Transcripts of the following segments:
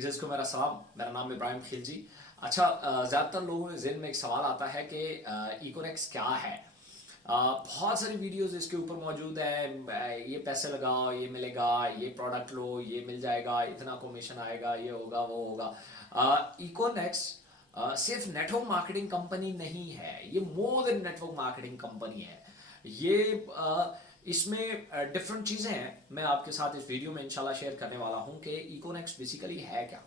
Readers को मेरा सलाम। मेरा नाम इब्राहिम खिलजी। अच्छा, ज़्यादातर लोगों के ज़हन में एक सवाल आता है कि इकोनेक्स क्या है। बहुत सारी वीडियोस इसके ऊपर मौजूद है। ये पैसे लगाओ, ये मिलेगा, ये प्रोडक्ट लो, ये मिल जाएगा, इतना कमीशन आएगा, ये होगा, वो होगा। इकोनेक्स सिर्फ नेटवर्क मार्केटिंग कंपनी नहीं है, ये more than network marketing company है। ये इसमें डिफरेंट चीज़ें हैं, मैं आपके साथ इस वीडियो में इंशाल्लाह शेयर करने वाला हूं कि इकोनेक्स बेसिकली है क्या।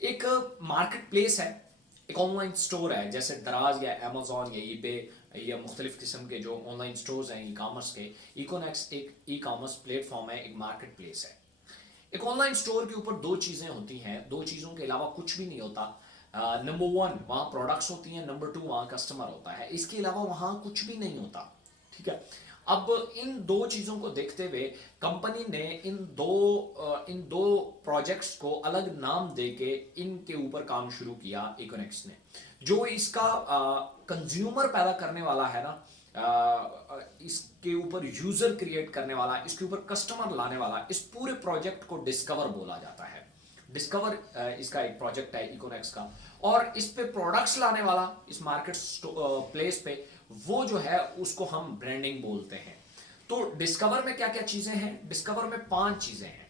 एक मार्केट प्लेस है, एक ऑनलाइन स्टोर है, जैसे दराज या अमेजोन या ईबे या मुख्तलिफ किस्म के जो ऑनलाइन स्टोर्स हैं ई कॉमर्स के। इकोनेक्स एक ई कॉमर्स प्लेटफॉर्म है, एक मार्केट प्लेस है। एक ऑनलाइन स्टोर के ऊपर दो चीज़ें होती हैं, दो चीज़ों के अलावा कुछ भी नहीं होता। नंबर वन, वहाँ प्रोडक्ट्स होती हैं। नंबर टू, वहाँ कस्टमर होता है। इसके अलावा वहाँ कुछ भी नहीं होता। ठीक है। अब इन दो चीज़ों को देखते हुए कंपनी ने इन दो प्रोजेक्ट्स को अलग नाम देके इनके ऊपर काम शुरू किया। इकोनेक्स ने जो इसका कंज्यूमर पैदा करने वाला है ना, इसके ऊपर यूजर क्रिएट करने वाला, इसके ऊपर कस्टमर लाने वाला, इस पूरे प्रोजेक्ट को डिस्कवर बोला जाता है। डिस्कवर इसका एक प्रोजेक्ट है इकोनेक्स का। और इस पे प्रोडक्ट्स लाने वाला, इस मार्केट प्लेस पे, वो जो है उसको हम ब्रांडिंग बोलते हैं। तो डिस्कवर में क्या क्या चीजें हैं? डिस्कवर में 5 चीजें हैं,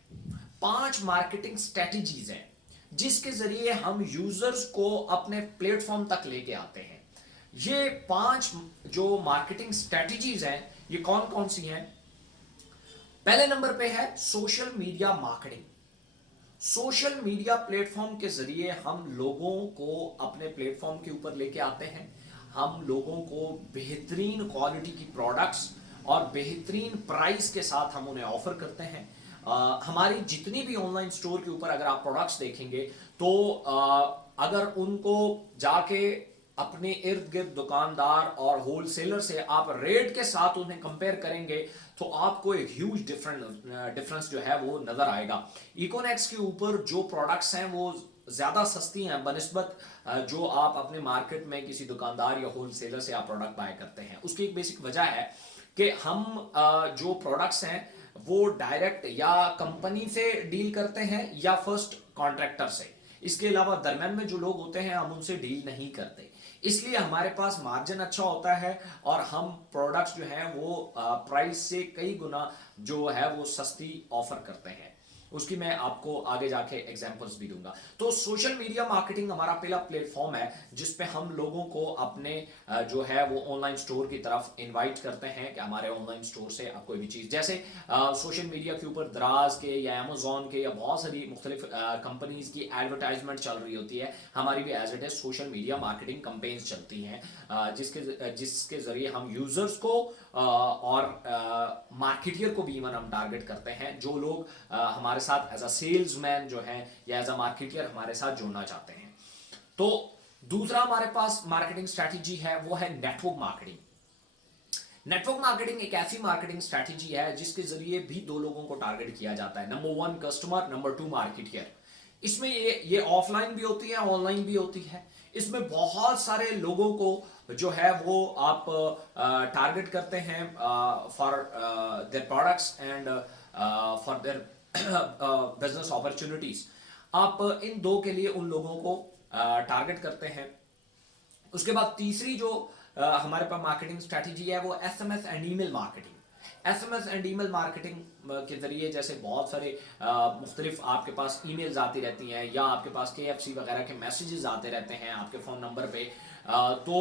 5 मार्केटिंग स्ट्रेटजीज हैं जिसके जरिए हम यूजर्स को अपने प्लेटफॉर्म तक लेके आते हैं। ये 5 जो मार्केटिंग स्ट्रेटजीज हैं, ये कौन कौन सी हैं? पहले नंबर पे है social media marketing. Social media platform के जरिए हम लोगों को अपने प्लेटफॉर्म के ऊपर लेके आते हैं। हम लोगों को बेहतरीन क्वालिटी की प्रोडक्ट्स और बेहतरीन प्राइस के साथ हम उन्हें ऑफर करते हैं। हमारी जितनी भी ऑनलाइन स्टोर के ऊपर अगर आप प्रोडक्ट्स देखेंगे तो अगर उनको जाके अपने इर्द गिर्द दुकानदार और होलसेलर से आप रेट के साथ उन्हें कंपेयर करेंगे तो आपको एक ह्यूज डिफरेंस जो है वो नजर आएगा। इकोनेक्स के ऊपर जो प्रोडक्ट्स हैं वो ज्यादा सस्ती हैं बनिस्बत जो आप अपने मार्केट में किसी दुकानदार या होलसेलर से आप प्रोडक्ट बाय करते हैं। उसकी एक बेसिक वजह है कि हम जो प्रोडक्ट्स हैं वो डायरेक्ट या कंपनी से डील करते हैं या फर्स्ट कॉन्ट्रैक्टर से। इसके अलावा दरम्यान में जो लोग होते हैं हम उनसे डील नहीं करते, इसलिए हमारे पास मार्जिन अच्छा होता है और हम प्रोडक्ट्स जो हैं वो प्राइस से कई गुना जो है वो सस्ती ऑफर करते हैं। उसकी मैं आपको आगे जाके एग्जांपल्स भी दूंगा। तो सोशल मीडिया मार्केटिंग हमारा पहला प्लेटफॉर्म है जिसपे हम लोगों को अपने जो है वो ऑनलाइन स्टोर की तरफ इनवाइट करते हैं कि हमारे ऑनलाइन स्टोर से आप कोई भी चीज़, जैसे सोशल मीडिया के ऊपर दराज के या अमेजोन के या बहुत सारी मुख्तलिफ कंपनीज की एडवर्टाइजमेंट चल रही होती है। हमारी भी as it is social media marketing campaigns चलती हैं जिसके जरिए हम यूजर्स को और मार्केटियर को भी इवन हम टारगेट करते हैं जो लोग हमारे साथ एज अ सेल्समैन जो है या एज अ मार्केटियर हमारे साथ जुड़ना चाहते हैं। तो दूसरा हमारे पास मार्केटिंग स्ट्रैटेजी है वो है नेटवर्क मार्केटिंग। नेटवर्क मार्केटिंग एक ऐसी मार्केटिंग स्ट्रैटेजी है जिसके जरिए भी दो लोगों को टारगेट किया जाता है। Number 1 customer, number 2 marketeer. इसमें ये ऑफलाइन भी होती है, ऑनलाइन भी होती है। इसमें बहुत सारे लोगों को जो है वो आप टारगेट करते हैं for their products and for their business opportunities. आप इन दो के लिए उन लोगों को टारगेट करते हैं। उसके बाद तीसरी जो हमारे पास मार्केटिंग स्ट्रैटेजी है वो SMS and email marketing. SMS and email marketing के जरिए जैसे बहुत सारे मुख्तलिफ आपके पास ईमेल्स आती रहती हैं या आपके पास केएफसी वगैरह के मैसेजेस आते रहते हैं आपके फ़ोन नंबर पे। तो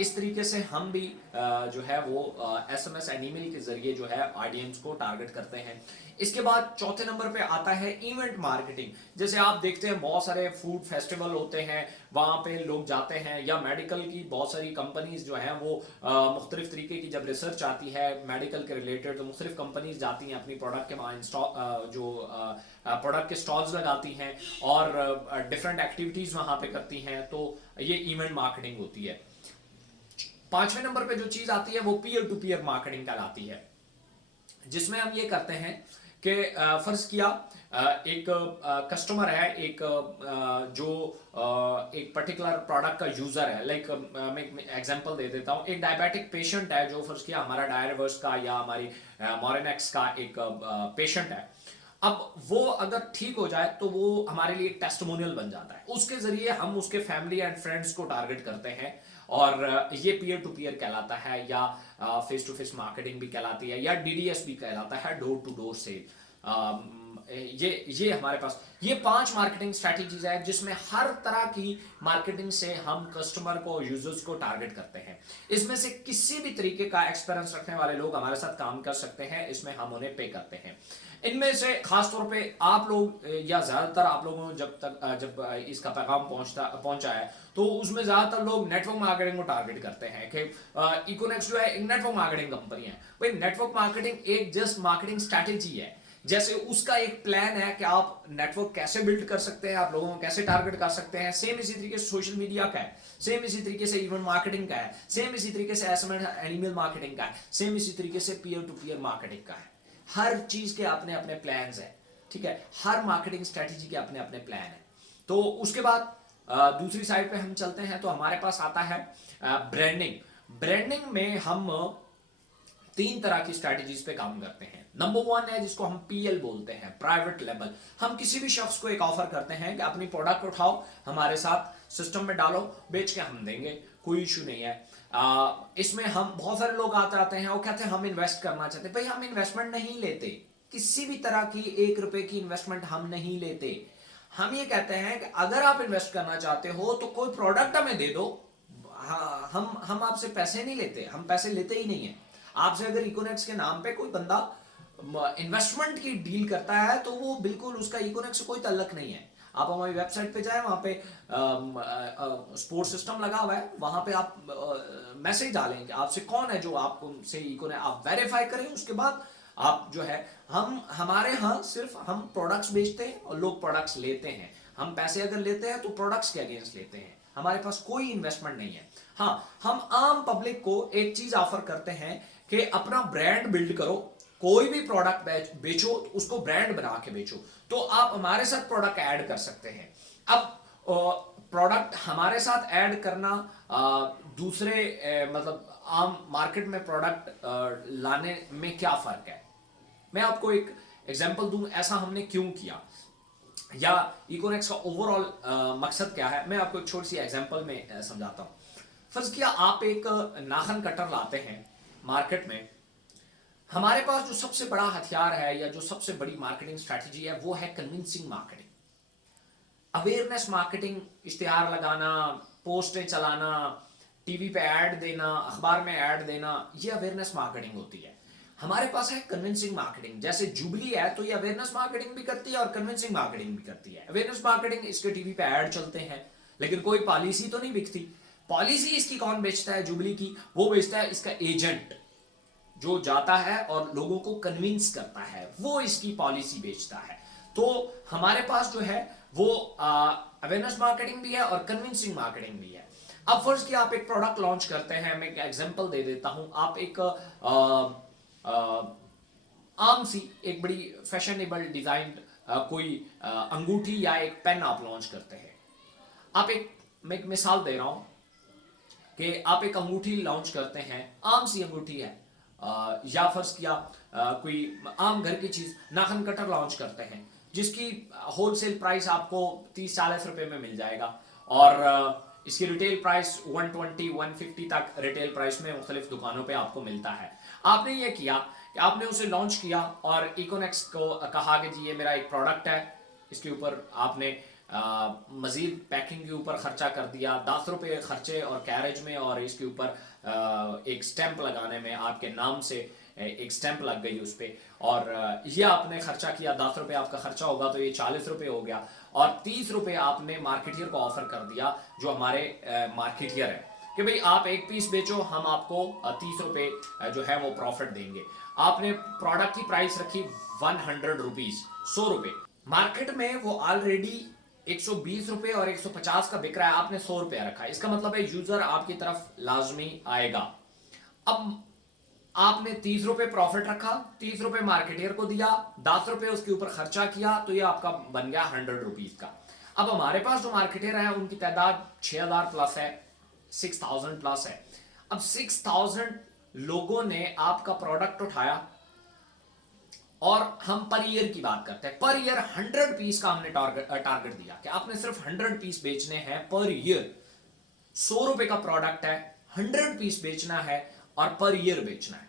इस तरीके से हम भी जो है वो एसएमएस एंड ईमेल के जरिए जो है ऑडियंस को टारगेट करते हैं। इसके बाद चौथे नंबर पे आता है इवेंट मार्केटिंग। जैसे आप देखते हैं बहुत सारे फूड फेस्टिवल होते हैं, वहाँ पे लोग जाते हैं, या मेडिकल की बहुत सारी कंपनीज जो हैं वो मुख्तलिफ तरीके की जब रिसर्च आती है मेडिकल के रिलेटेड तो मुख्तलिफ कंपनीज जाती हैं अपनी प्रोडक्ट के वहाँ जो प्रोडक्ट के स्टॉल्स लगाती हैं और डिफरेंट एक्टिविटीज़ वहाँ पे करती हैं। तो ये इवेंट मार्केटिंग होती है। 5वें नंबर पे जो चीज़ आती है वो पीयर टू पीयर मार्केटिंग कहलाती है, जिसमें हम ये करते हैं कि फर्ज किया एक कस्टमर है, एक जो एक पर्टिकुलर प्रोडक्ट का यूजर है। लाइक मैं एग्जांपल दे देता हूँ। एक डायबिटिक पेशेंट है जो फर्ज किया हमारा डायरवर्स का या हमारी मोरेनेक्स का एक पेशेंट है अब वो अगर ठीक हो जाए तो वो हमारे लिए टेस्टिमोनियल बन जाता है, उसके जरिए हम उसके फैमिली एंड फ्रेंड्स को टारगेट करते हैं। और ये पीयर टू पीयर कहलाता है, या फेस टू फेस मार्केटिंग भी कहलाती है, या डीडीएस भी कहलाता है, डोर टू डोर सेल। ये हमारे पास ये 5 मार्केटिंग स्ट्रैटेजीज है जिसमें हर तरह की मार्केटिंग से हम कस्टमर को, यूजर्स को टारगेट करते हैं। इसमें से किसी भी तरीके का एक्सपीरियंस रखने वाले लोग हमारे साथ काम कर सकते हैं, इसमें हम उन्हें पे करते हैं। इनमें से खासतौर पे आप लोग या ज्यादातर आप लोगों को जब इसका पैगाम पहुंचा है तो उसमें ज्यादातर लोग नेटवर्क मार्केटिंग को टारगेट करते हैं कि इकोनेक्स जो है एक नेटवर्क मार्केटिंग कंपनी है। भाई नेटवर्क मार्केटिंग एक जस्ट मार्केटिंग स्ट्रैटेजी है, जैसे उसका एक प्लान है कि आप नेटवर्क कैसे बिल्ड कर सकते हैं, आप लोगों को कैसे टारगेट कर सकते हैं। सेम इसी तरीके से सोशल मीडिया का है, सेम इसी तरीके से इवेंट मार्केटिंग का है, सेम इसी तरीके से एसएमएस एंड ईमेल मार्केटिंग का है, सेम इसी तरीके से पीयर टू पीयर मार्केटिंग का है। हर चीज के अपने अपने प्लान्स है, ठीक है, हर मार्केटिंग स्ट्रेटेजी के अपने अपने प्लान है। तो उसके बाद दूसरी साइड पे हम चलते हैं तो हमारे पास आता है ब्रांडिंग। ब्रांडिंग में हम 3 तरह की स्ट्रैटेजीज पे काम करते हैं। नंबर 1 है जिसको हम पीएल बोलते हैं, प्राइवेट लेबल। हम किसी भी शख्स को एक ऑफर करते हैं कि अपनी प्रोडक्ट उठाओ, हमारे साथ सिस्टम में डालो, बेच के हम देंगे, कोई इशू नहीं है। इसमें हम बहुत सारे लोग आते हैं, वो कहते हैं हम इन्वेस्ट करना चाहते हैं। भाई हम इन्वेस्टमेंट नहीं लेते, किसी भी तरह की 1 रुपए की इन्वेस्टमेंट हम नहीं लेते। हम ये कहते हैं कि अगर आप इन्वेस्ट करना चाहते हो तो कोई प्रोडक्ट हमें दे दो। हाँ, हम आपसे पैसे नहीं लेते, हम पैसे लेते ही नहीं है आपसे। अगर इकोनेक्स के नाम पे कोई बंदा इन्वेस्टमेंट की डील करता है तो वो बिल्कुल उसका इकोनेक्स से कोई ताल्लुक नहीं है। आप हमारी वेबसाइट पे जाए, वहां पे स्पोर्ट सिस्टम लगा हुआ है, वहां पे आप मैसेज डालें कि आपसे कौन है जो आपको से इकोने, आप वेरीफाई करें, उसके बाद आप जो है हम हमारे यहाँ सिर्फ हम प्रोडक्ट्स बेचते हैं और लोग प्रोडक्ट्स लेते हैं। हम पैसे अगर लेते हैं तो प्रोडक्ट्स के अगेंस्ट लेते हैं, हमारे पास कोई इन्वेस्टमेंट नहीं है। हाँ, हम आम पब्लिक को एक चीज ऑफर करते हैं कि अपना ब्रांड बिल्ड करो, कोई भी प्रोडक्ट बेचो तो उसको ब्रांड बना के बेचो। तो आप हमारे साथ प्रोडक्ट ऐड कर सकते हैं। अब प्रोडक्ट हमारे साथ ऐड करना दूसरे मतलब आम मार्केट में प्रोडक्ट लाने में क्या फर्क है, मैं आपको एक एग्जांपल दूं ऐसा हमने क्यों किया, या इकोनेक्स का ओवरऑल मकसद क्या है। मैं आपको एक छोटी सी एग्जांपल में समझाता हूं। फर्ज किया आप एक नाखन कटर लाते हैं मार्केट में। हमारे पास जो सबसे बड़ा हथियार है या जो सबसे बड़ी मार्केटिंग स्ट्रैटेजी है वो है कन्विंसिंग मार्केटिंग, अवेयरनेस मार्केटिंग। इश्तिहार लगाना, पोस्टें चलाना, टीवी पे ऐड देना, अखबार में ऐड देना, ये अवेयरनेस मार्केटिंग होती है। हमारे पास है कन्विंसिंग मार्केटिंग। जैसे जुबली है तो ये अवेयरनेस मार्केटिंग भी करती है और कन्विंसिंग मार्केटिंग भी करती है। अवेयरनेस मार्केटिंग, इसके टीवी पे ऐड चलते हैं लेकिन कोई पॉलिसी तो नहीं बिकती। पॉलिसी इसकी कौन बेचता है जुबली की, वो बेचता है इसका एजेंट जो जाता है और लोगों को कन्विंस करता है, वो इसकी पॉलिसी बेचता है। तो हमारे पास जो है वो अवेयरनेस मार्केटिंग भी है और कन्विंसिंग मार्केटिंग भी है। अब फर्ज कि आप एक प्रोडक्ट लॉन्च करते हैं, मैं एक एग्जांपल दे देता हूं। आप एक आम सी एक बड़ी फैशनेबल डिजाइन कोई अंगूठी या एक पेन आप लॉन्च करते हैं। आप मैं एक मिसाल दे रहा हूं कि आप एक अंगूठी लॉन्च करते हैं, आम सी अंगूठी है, या फर्ज किया कोई आम घर की चीज नाखन कटर लॉन्च करते हैं जिसकी होलसेल प्राइस आपको 30-40 रुपए में मिल जाएगा और इसकी रिटेल प्राइस 120-150 तक रिटेल प्राइस में मुख्तलिफ दुकानों पे आपको मिलता है। आपने ये किया कि आपने उसे लॉन्च किया और इकोनेक्स को कहा कि जी ये मेरा एक प्रोडक्ट है, इसके ऊपर आपने मजीद पैकिंग के ऊपर खर्चा कर दिया, 10 रुपये खर्चे और कैरेज में, और इसके ऊपर एक स्टैंप लगाने में आपके नाम से एक स्टैंप लग गई उस पर, और ये आपने खर्चा किया, 10 रुपये आपका खर्चा होगा तो ये 40 रुपये हो गया, और 30 रुपये आपने मार्केटियर को ऑफर कर दिया जो हमारे मार्केटियर है कि भाई आप एक पीस बेचो, हम आपको 30 रुपये जो है वो प्रॉफिट देंगे। आपने प्रोडक्ट की प्राइस रखी 100 रुपीज, 100 रुपये। मार्केट में वो ऑलरेडी 120 रुपये और 150 का बिक रहा है, आपने 100 रुपया रखा। इसका मतलब है यूजर आपकी तरफ लाजमी आएगा। अब आपने 30 रुपये प्रॉफिट रखा, 30 रुपये मार्केटियर को दिया, 10 रुपये उसके ऊपर खर्चा किया, तो ये आपका बन गया 100 रुपीज का। अब हमारे पास जो मार्केटियर है उनकी तादाद 6000 प्लस है, 6000 प्लस है। अब 6000 लोगों ने आपका प्रोडक्ट उठाया और हम पर ईयर की बात करते हैं, पर ईयर 100 पीस का हमने टारगेट दिया कि आपने सिर्फ 100 पीस बेचने हैं पर ईयर। 100 रुपए का प्रोडक्ट है, 100 पीस बेचना है और पर ईयर बेचना है।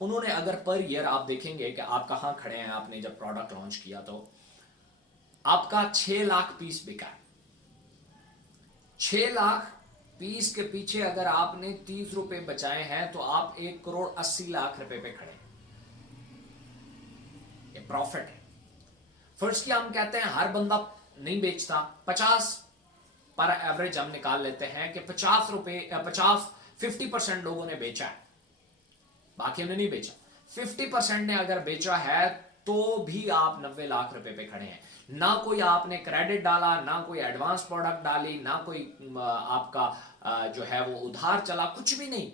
उन्होंने अगर पर ईयर, आप देखेंगे कि आप कहां खड़े हैं, आपने जब प्रोडक्ट लॉन्च किया तो आपका 6 लाख पीस बिका है। 6 लाख पीस के पीछे अगर आपने 30 रुपए बचाए हैं तो आप 1,80,00,000 रुपए पे खड़े हैं। ये प्रॉफिट है। फर्स्ट की हम कहते हैं हर बंदा नहीं बेचता, 50 पर एवरेज हम निकाल लेते हैं कि 50% लोगों ने बेचा है, बाकी ने नहीं बेचा। 50% ने अगर बेचा है तो भी आप 90 लाख रुपए पे खड़े हैं। ना कोई आपने क्रेडिट डाला, ना कोई एडवांस प्रोडक्ट डाली, ना कोई आपका जो है वो उधार चला, कुछ भी नहीं।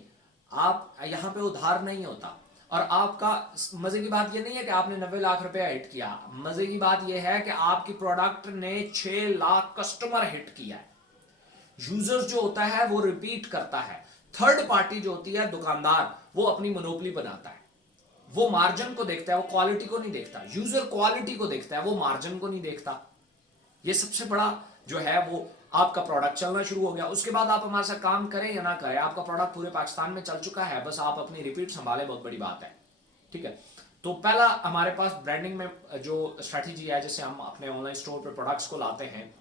आप यहां पे उधार नहीं होता। और आपका मजे की बात ये नहीं है कि आपने 90 लाख रुपया हिट किया, मजे की बात ये है कि आपकी प्रोडक्ट ने 6 लाख कस्टमर हिट किया है। यूजर्स जो होता है वो रिपीट करता है। थर्ड पार्टी जो होती है दुकानदार, वो अपनी मोनोपोली बनाता है। वो मार्जिन को देखता है, वो क्वालिटी को नहीं देखता। यूजर क्वालिटी को देखता है, वो मार्जिन को नहीं देखता। ये सबसे बड़ा जो है वो आपका प्रोडक्ट चलना शुरू हो गया। उसके बाद आप हमारे साथ काम करें या ना करें, आपका प्रोडक्ट पूरे पाकिस्तान में चल चुका है, बस आप अपनी रिपीट संभालें, बहुत बड़ी बात है। ठीक है, तो पहला हमारे पास ब्रांडिंग में जो स्ट्रेटेजी है, जिससे हम अपने ऑनलाइन स्टोर पर प्रोडक्ट्स को लाते हैं,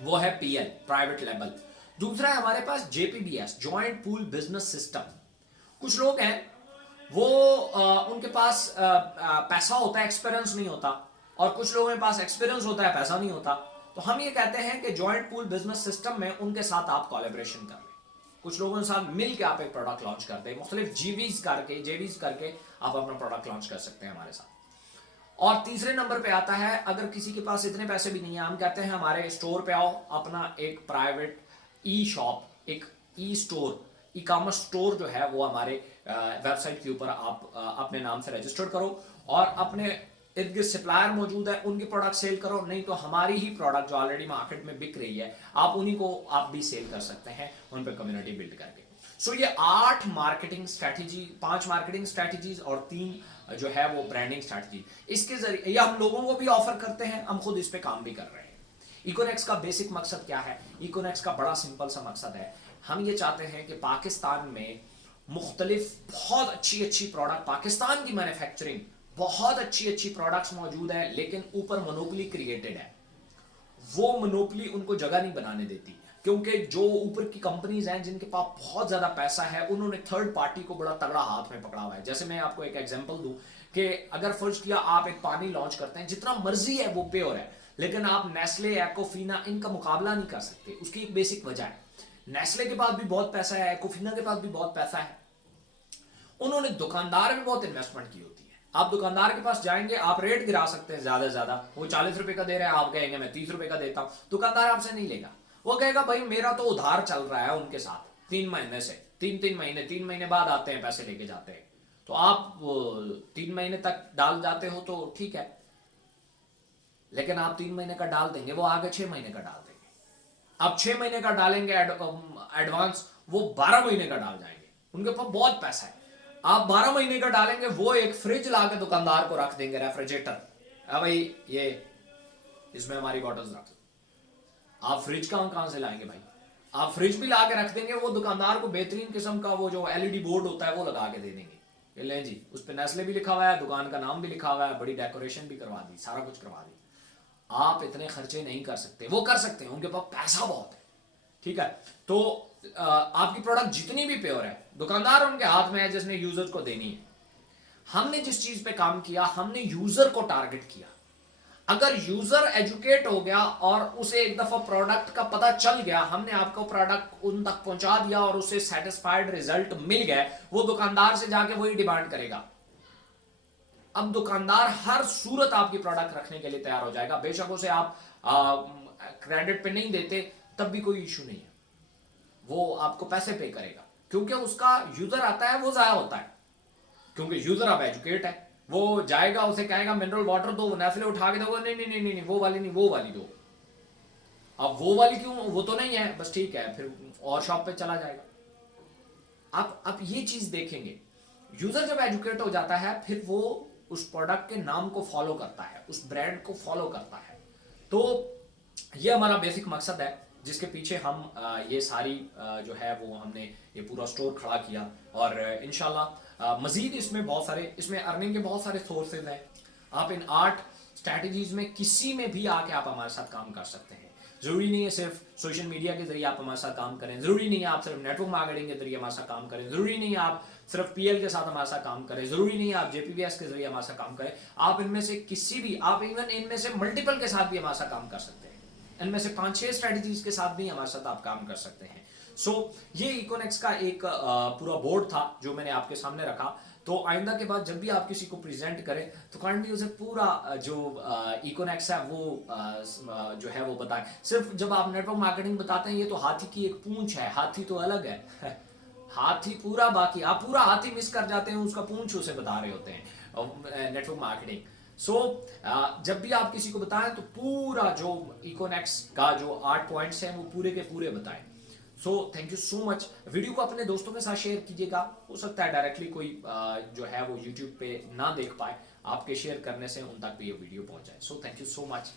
वो है पीएल, प्राइवेट लेबल। दूसरा है हमारे पास जेपीबीएस, जॉइंट पूल बिजनेस सिस्टम। कुछ लोग हैं वो उनके पास पैसा होता है, एक्सपीरियंस नहीं होता, और कुछ लोगों के पास एक्सपीरियंस होता है, पैसा नहीं होता। तो हम ये कहते हैं कि जॉइंट पूल बिजनेस सिस्टम में उनके साथ आप कोलैबोरेशन कर लें, कुछ लोगों के साथ मिल के आप एक प्रोडक्ट लॉन्च कर दें, मुख्तलिफ जेवीज करके आप अपना प्रोडक्ट लॉन्च कर सकते हैं हमारे साथ। और तीसरे नंबर पे आता है, अगर किसी के पास इतने पैसे भी नहीं है, हम कहते हैं हमारे स्टोर पे आओ, अपना एक प्राइवेट ई शॉप, एक e store, e commerce store जो है वो हमारे वेबसाइट के ऊपर आप अपने नाम से रजिस्टर करो और अपने इर्द गिर्द सप्लायर मौजूद है, उनके प्रोडक्ट सेल करो। नहीं तो हमारी ही प्रोडक्ट जो ऑलरेडी मार्केट में बिक रही है, आप उन्हीं को आप भी सेल कर सकते हैं, उन पर कम्युनिटी बिल्ड करके। सो ये 8 मार्केटिंग स्ट्रैटेजी, 5 मार्केटिंग स्ट्रैटेजीज और 3 जो है वो ब्रांडिंग स्ट्रैटेजी, इसके जरिए ये हम लोगों को भी ऑफर करते हैं, हम खुद इस पे काम भी कर रहे हैं। इकोनेक्स का बेसिक मकसद क्या है? इकोनेक्स का बड़ा सिंपल सा मकसद है, हम ये चाहते हैं कि पाकिस्तान में मुख्तलिफ बहुत अच्छी प्रोडक्ट, पाकिस्तान की मैन्युफैक्चरिंग, बहुत अच्छी प्रोडक्ट्स मौजूद है, लेकिन ऊपर मोनोपोली क्रिएटेड है। वो मोनोपोली उनको जगह नहीं बनाने देती, क्योंकि जो ऊपर की कंपनीज हैं जिनके पास बहुत ज्यादा पैसा है, उन्होंने थर्ड पार्टी को बड़ा तगड़ा हाथ में पकड़ा हुआ है। जैसे मैं आपको एक एग्जांपल दूं कि अगर फर्ज किया आप एक पानी लॉन्च करते हैं, जितना मर्जी है वो प्योर है, लेकिन आप नेस्ले, एक्कोफिना, इनका मुकाबला नहीं कर सकते। उसकी एक बेसिक वजह है, नेस्ले के पास भी बहुत पैसा है, एक्कोफिना के पास भी बहुत पैसा है, उन्होंने दुकानदार में बहुत इन्वेस्टमेंट की होती है। आप दुकानदार के पास जाएंगे, आप रेट गिरा सकते हैं ज्यादा से ज्यादा, वो 40 रुपए का दे रहे हैं, आप कहेंगे मैं 30 रुपए का देता हूं, दुकानदार आपसे नहीं लेगा। वो कहेगा भाई मेरा तो उधार चल रहा है उनके साथ 3 महीने से, 3 महीने बाद आते हैं, पैसे लेके जाते हैं, तो आप 3 महीने तक डाल जाते हो तो ठीक है, लेकिन आप 3 महीने का डाल देंगे, वो आगे 6 महीने का डाल देंगे। आप 6 महीने का डालेंगे एडवांस, वो 12 महीने का डाल जाएंगे, उनके पास बहुत पैसा है। आप 12 महीने का डालेंगे, वो एक फ्रिज लाके दुकानदार को रख देंगे, रेफ्रिजरेटर, भाई ये इसमें हमारी बॉटल्स रख। आप फ्रिज कहां से लाएंगे भाई? आप फ्रिज भी ला के रख देंगे, वो दुकानदार को बेहतरीन किस्म का वो जो एलईडी बोर्ड होता है वो लगा के दे देंगे, ले जी, उस पर नेस्ले भी लिखा हुआ है, दुकान का नाम भी लिखा हुआ है, बड़ी डेकोरेशन भी करवा दी, सारा कुछ करवा दी। आप इतने खर्चे नहीं कर सकते, वो कर सकते हैं, उनके पास पैसा बहुत है। ठीक है, तो आपकी प्रोडक्ट जितनी भी प्योर है, दुकानदार उनके हाथ में है जिसने यूजर को देनी है। हमने जिस चीज पे काम किया, हमने यूजर को टारगेट किया। अगर यूजर एजुकेट हो गया और उसे एक दफा प्रोडक्ट का पता चल गया, हमने आपको प्रोडक्ट उन तक पहुंचा दिया और उसे सेटिस्फाइड रिजल्ट मिल गए, वो दुकानदार से जाके वही डिमांड करेगा। अब दुकानदार हर सूरत आपकी प्रोडक्ट रखने के लिए तैयार हो जाएगा, बेशक उसे आप क्रेडिट पे नहीं देते तब भी कोई इशू नहीं है, वो आपको पैसे पे करेगा, क्योंकि उसका यूजर आता है वो जाया होता है, क्योंकि यूजर अब एजुकेट है। वो जाएगा, उसे कहेगा मिनरल वाटर दो, नेस्ले उठा के दोगे, नहीं वो वाली नहीं, वो वाली दो। अब वो वाली क्यों, वो तो नहीं है, बस ठीक है, फिर और शॉप पे चला जाएगा। आप ये चीज देखेंगे, यूजर जब एजुकेट हो जाता है, फिर वो उस प्रोडक्ट के नाम को फॉलो करता है, उस ब्रांड को फॉलो करता है। तो ये हमारा बेसिक मकसद है जिसके पीछे हम ये सारी जो है वो हमने ये पूरा स्टोर खड़ा किया। और इंशाल्लाह मजीद इसमें बहुत सारे, इसमें अर्निंग के बहुत सारे सोर्सेज हैं। आप इन 8 स्ट्रैटेजीज में किसी में भी आके आप हमारे साथ काम कर सकते हैं। जरूरी नहीं है सिर्फ सोशल मीडिया के जरिए आप हमारे साथ काम करें, जरूरी नहीं है आप सिर्फ नेटवर्क मार्केटिंग के जरिए हमारे साथ काम करें, जरूरी नहीं है आप सिर्फ पीएल के साथ हमारे साथ काम करें, जरूरी नहीं है आप जेपीवीएस के जरिए हमारे साथ काम करें। आप इनमें से किसी भी, आप इवन इनमें से मल्टीपल के साथ भी हमारे साथ काम कर सकते हैं। इनमें से 5-6 स्ट्रेटजीज के साथ भी हमारे साथ आप काम कर सकते हैं। सो ये इकोनेक्स का एक पूरा बोर्ड था जो मैंने आपके सामने रखा। तो आइंदा के बाद जब भी आप किसी को प्रेजेंट करें तो काइंडली उसे पूरा जो इकोनेक्स है वो जो है वो बताएं। सिर्फ जब आप नेटवर्क मार्केटिंग बताते हैं ये तो हाथी की एक पूंछ है, हाथी तो अलग है हाथी पूरा, बाकी आप पूरा हाथी मिस कर जाते हैं, उसका पूंछ उसे बता रहे होते हैं नेटवर्क मार्केटिंग। सो जब भी आप किसी को बताएं तो पूरा जो इकोनेक्स का जो 8 पॉइंट्स हैं वो पूरे के पूरे बताएं। So thank you so much. Video को अपने दोस्तों के साथ शेयर कीजिएगा। हो सकता है डायरेक्टली कोई जो है वो यूट्यूब पे ना देख पाए, आपके शेयर करने से उन तक भी ये वीडियो पहुंच जाए। So thank you so much.